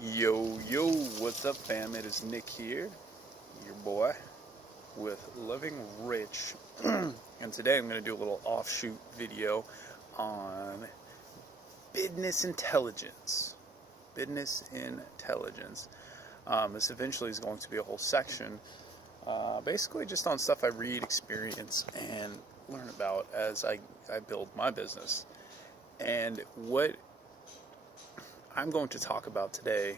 Yo, what's up, fam? It is Nick here, your boy, with Living Rich. And today I'm going to do a little offshoot video on business intelligence. Business intelligence. This eventually is going to be a whole section, basically just on stuff I read, experience, and learn about as I build my business. And what I'm going to talk about today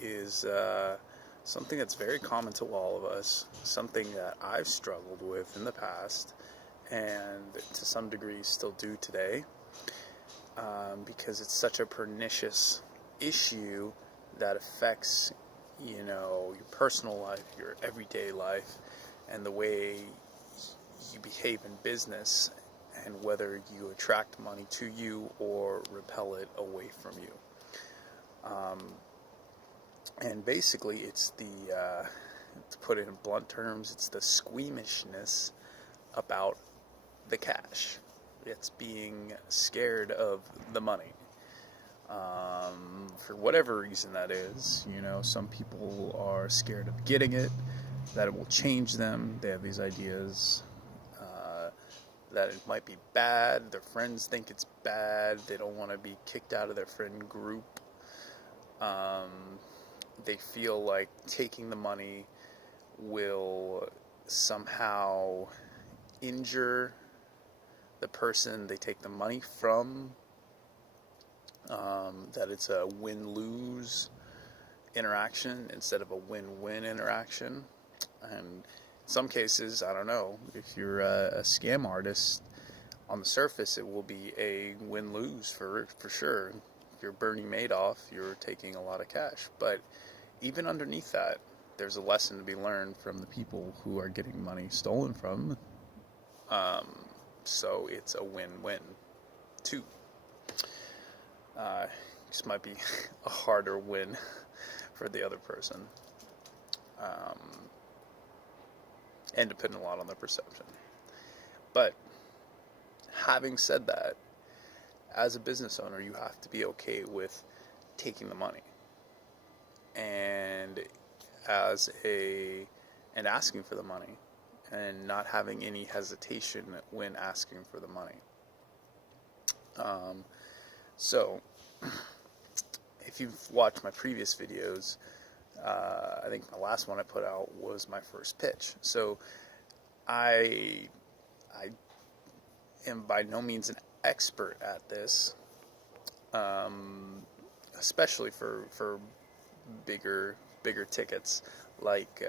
is something that's very common to all of us, something that I've struggled with in the past, and to some degree still do today, because it's such a pernicious issue that affects, your personal life, your everyday life, and the way you behave in business, and whether you attract money to you or repel it away from you. And basically, it's to put it in blunt terms, it's the squeamishness about the cash. It's being scared of the money. For whatever reason that is, some people are scared of getting it, that it will change them. They have these ideas that it might be bad. Their friends think it's bad. They don't want to be kicked out of their friend group. They feel like taking the money will somehow injure the person they take the money from, that it's a win-lose interaction instead of a win-win interaction. And in some cases, I don't know, if you're a scam artist, on the surface it will be a win-lose for sure. If you're Bernie Madoff, you're taking a lot of cash. But even underneath that, there's a lesson to be learned from the people who are getting money stolen from. So it's a win-win, too. This might be a harder win for the other person. And depending a lot on their perception. But having said that, as a business owner, you have to be okay with taking the money, and asking for the money, and not having any hesitation when asking for the money. So, if you've watched my previous videos, I think the last one I put out was my first pitch. So, I am by no means an expert at this, especially for bigger tickets, like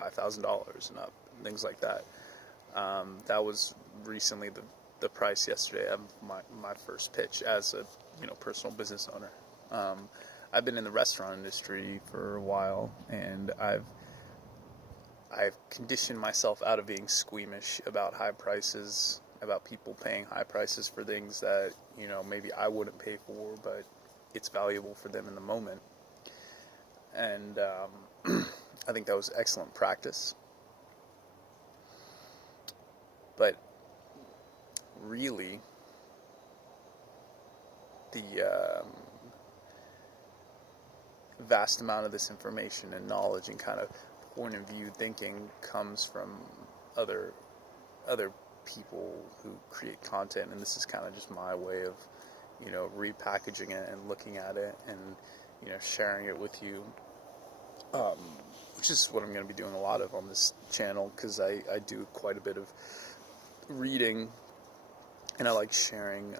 $5,000 and up, things like that. That was recently the price yesterday of my first pitch as a personal business owner. I've been in the restaurant industry for a while, and I've conditioned myself out of being squeamish about high prices, about people paying high prices for things that, maybe I wouldn't pay for, but it's valuable for them in the moment. And I think that was excellent practice. But really, the vast amount of this information and knowledge and kind of point of view thinking comes from other people who create content, and this is kind of just my way of repackaging it and looking at it and sharing it with you, which is what I'm going to be doing a lot of on this channel, because I do quite a bit of reading, and I like sharing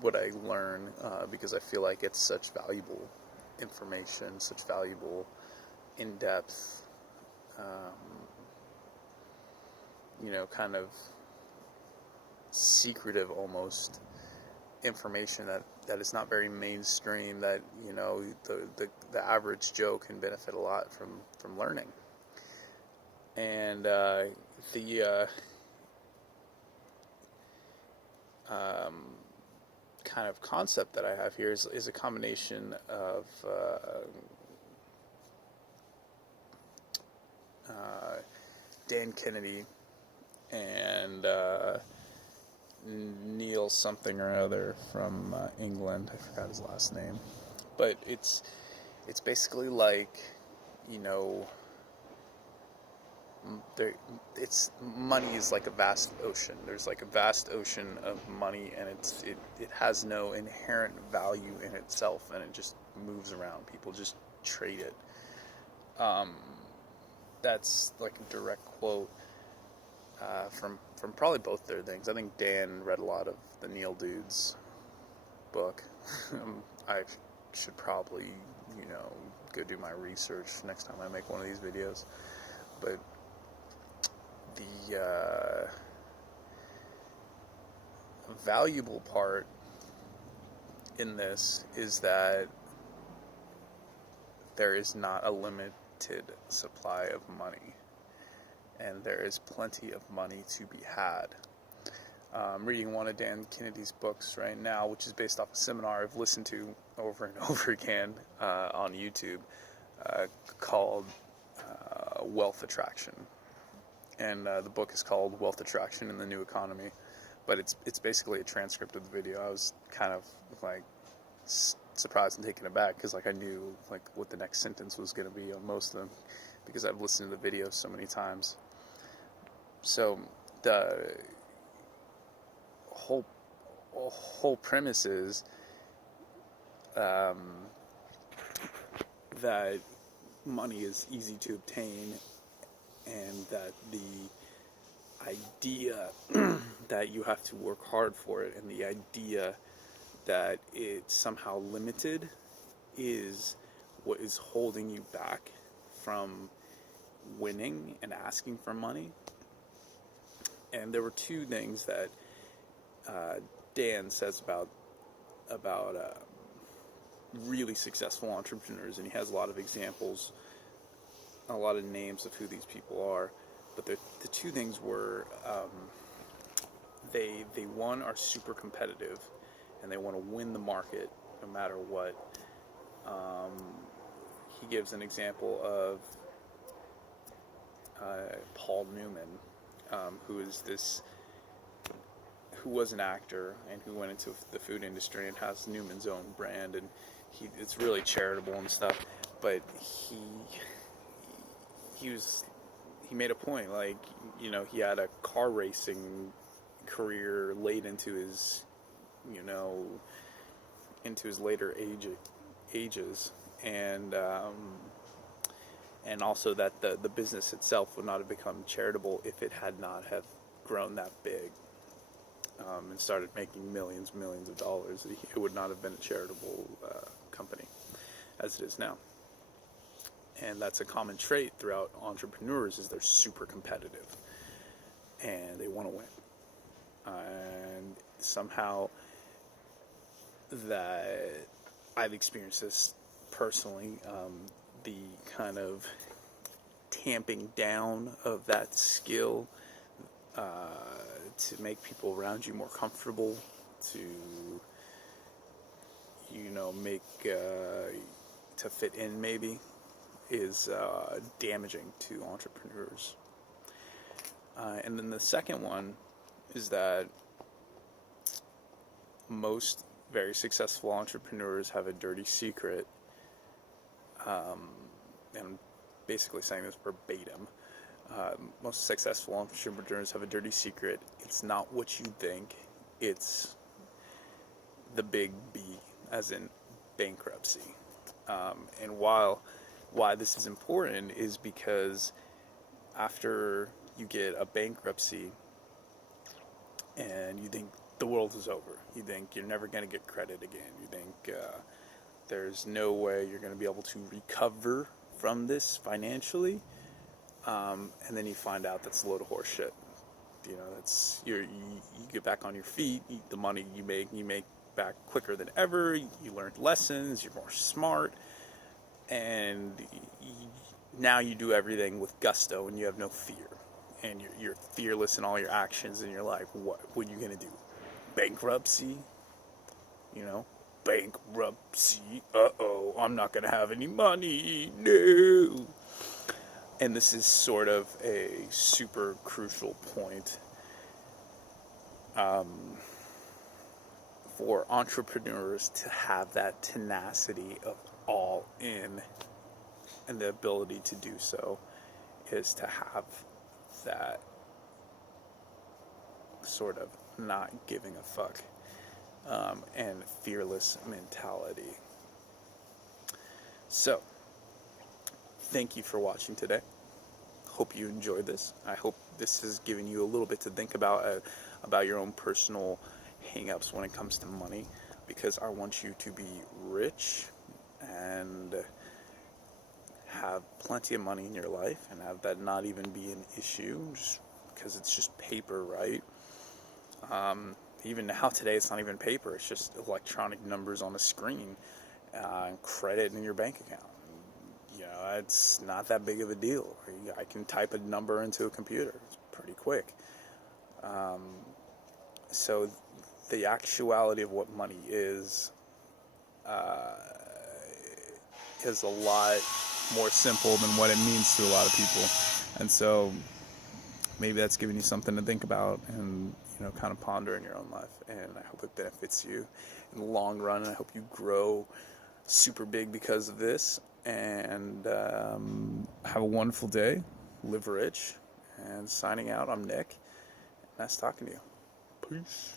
what I learn, because I feel like it's such valuable information, such valuable in-depth, kind of secretive almost information that is not very mainstream, that the average Joe can benefit a lot from learning. And the kind of concept that I have here is a combination of Dan Kennedy and Neil something or other from England. I forgot his last name. but it's basically like, you know, money is like a vast ocean. There's like a vast ocean of money, and it has no inherent value in itself, and it just moves around. People just trade it. That's like a direct quote from probably both their things. I think Dan read a lot of the Neil Dude's book. I should probably, you know, go do my research next time I make one of these videos. But the valuable part in this is that there is not a limited supply of money, and there is plenty of money to be had. I'm reading one of Dan Kennedy's books right now, which is based off a seminar I've listened to over and over again on YouTube, called Wealth Attraction. And the book is called Wealth Attraction in the New Economy. But it's basically a transcript of the video. I was kind of like surprised and taken aback, because like I knew like what the next sentence was going to be on most of them, because I've listened to the video so many times. So the whole premise is that money is easy to obtain, and that the idea that you have to work hard for it, and the idea that it's somehow limited, is what is holding you back from winning and asking for money. And there were two things that Dan says about really successful entrepreneurs, and he has a lot of examples, a lot of names of who these people are. But the two things were, they one, are super competitive, and they want to win the market no matter what. He gives an example of Paul Newman, who was an actor and who went into the food industry and has Newman's own brand, and it's really charitable and stuff. But he made a point, like, you know, he had a car racing career late into his, you know, into his later ages, and also that the business itself would not have become charitable if it had not have grown that big, and started making millions of dollars. It would not have been a charitable company as it is now. And that's a common trait throughout entrepreneurs, is they're super competitive and they want to win. And somehow that I've experienced this personally, the kind of tamping down of that skill to make people around you more comfortable, to, you know, make to fit in maybe, is damaging to entrepreneurs. And then the second one is that most very successful entrepreneurs have a dirty secret, and I'm basically saying this verbatim. Most successful entrepreneurs have a dirty secret. It's not what you think. It's the big B, as in bankruptcy. And why this is important is because after you get a bankruptcy and you think the world is over, you think you're never going to get credit again, you think there's no way you're going to be able to recover from this financially, and then you find out that's a load of horse shit. You know, you get back on your feet, the money you make back quicker than ever, you learned lessons, you're more smart, and now you do everything with gusto and you have no fear, and you're fearless in all your actions, and you're like, what are you gonna do? Bankruptcy? You know, bankruptcy, I'm not gonna have any money, no. And this is sort of a super for entrepreneurs to have that tenacity of all in, and the ability to do so is to have that sort of not giving a fuck and fearless mentality. So, thank you for watching today. Hope you enjoyed this. I hope this has given you a little bit to think about your own personal hang-ups when it comes to money, because I want you to be rich and have plenty of money in your life and have that not even be an issue, just because it's just paper, right? Even now today, it's not even paper. It's just electronic numbers on a screen, and credit in your bank account. You know, it's not that big of a deal. I can type a number into a computer. It's pretty quick. So the actuality of what money is a lot more simple than what it means to a lot of people. And so maybe that's giving you something to think about and, you know, kind of ponder in your own life. And I hope it benefits you in the long run. And I hope you grow super big because of this. And have a wonderful day. Live rich. And signing out, I'm Nick. Nice talking to you. Peace.